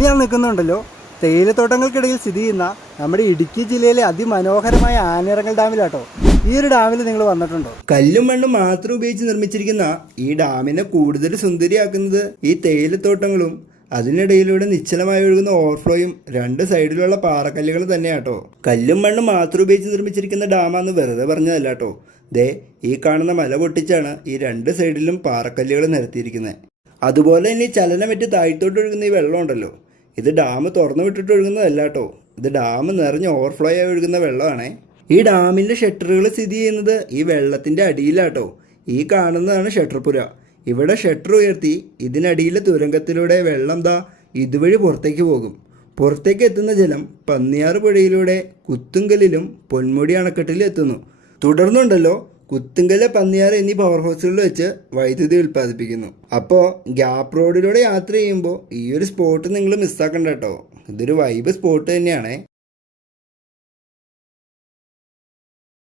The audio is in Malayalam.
ഇനി ഞാൻ നിൽക്കുന്നുണ്ടല്ലോ തേയിലത്തോട്ടങ്ങൾക്കിടയിൽ സ്ഥിതി ചെയ്യുന്ന നമ്മുടെ ഇടുക്കി ജില്ലയിലെ അതിമനോഹരമായ ആനിറങ്ങൽ ഡാമിലാട്ടോ. ഈ ഒരു ഡാമിൽ നിങ്ങൾ വന്നിട്ടുണ്ടോ? കല്ലും മണ്ണും മാത്രം ഉപയോഗിച്ച് നിർമ്മിച്ചിരിക്കുന്ന ഈ ഡാമിനെ കൂടുതൽ സുന്ദരിയാക്കുന്നത് ഈ തേയിലത്തോട്ടങ്ങളും അതിനിടയിലൂടെ നിശ്ചലമായി ഒഴുകുന്ന ഓവർഫ്ലോയും രണ്ട് സൈഡിലുള്ള പാറക്കല്ലുകൾ തന്നെയാട്ടോ. കല്ലും മണ്ണും മാത്രം ഉപയോഗിച്ച് നിർമ്മിച്ചിരിക്കുന്ന ഡാമാന്ന് വെറുതെ പറഞ്ഞതല്ല കേട്ടോ. ദേ ഈ കാണുന്ന മല പൊട്ടിച്ചാണ് ഈ രണ്ട് സൈഡിലും പാറക്കല്ലുകൾ നിരത്തിയിരിക്കുന്നത്. അതുപോലെ തന്നെ ഈ ചലനമറ്റ് താഴ്ത്തോട്ട് ഒഴുകുന്ന ഈ വെള്ളം ഉണ്ടല്ലോ, ഇത് ഡാം തുറന്നു വിട്ടിട്ട് ഒഴുകുന്നതല്ല കേട്ടോ. ഇത് ഡാം നിറഞ്ഞ് ഓവർഫ്ലോ ആയി ഒഴുകുന്ന വെള്ളമാണേ. ഈ ഡാമിൻ്റെ ഷട്ടറുകൾ സ്ഥിതി ചെയ്യുന്നത് ഈ വെള്ളത്തിൻ്റെ അടിയിലാട്ടോ. ഈ കാണുന്നതാണ് ഷട്ടർ പുര. ഇവിടെ ഷട്ടർ ഉയർത്തി ഇതിനടിയിലെ തുരങ്കത്തിലൂടെ വെള്ളം ഇതുവഴി പുറത്തേക്ക് പോകും. പുറത്തേക്ക് എത്തുന്ന ജലം പന്നിയാറ് പുഴയിലൂടെ കുത്തുങ്കലിലും പൊന്മുടി അണക്കെട്ടിലും എത്തുന്നു. തുടർന്നുണ്ടല്ലോ കുത്തുങ്കല്, പന്നിയാറ് എന്നീ പവർ ഹൗസുകളിൽ വെച്ച് വൈദ്യുതി ഉൽപ്പാദിപ്പിക്കുന്നു. അപ്പോൾ ഗ്യാപ്പ് റോഡിലൂടെ യാത്ര ചെയ്യുമ്പോൾ ഈ ഒരു സ്പോട്ട് നിങ്ങൾ മിസ്സാക്കണ്ട കേട്ടോ. ഇതൊരു വൈബ് സ്പോട്ട് തന്നെയാണേ.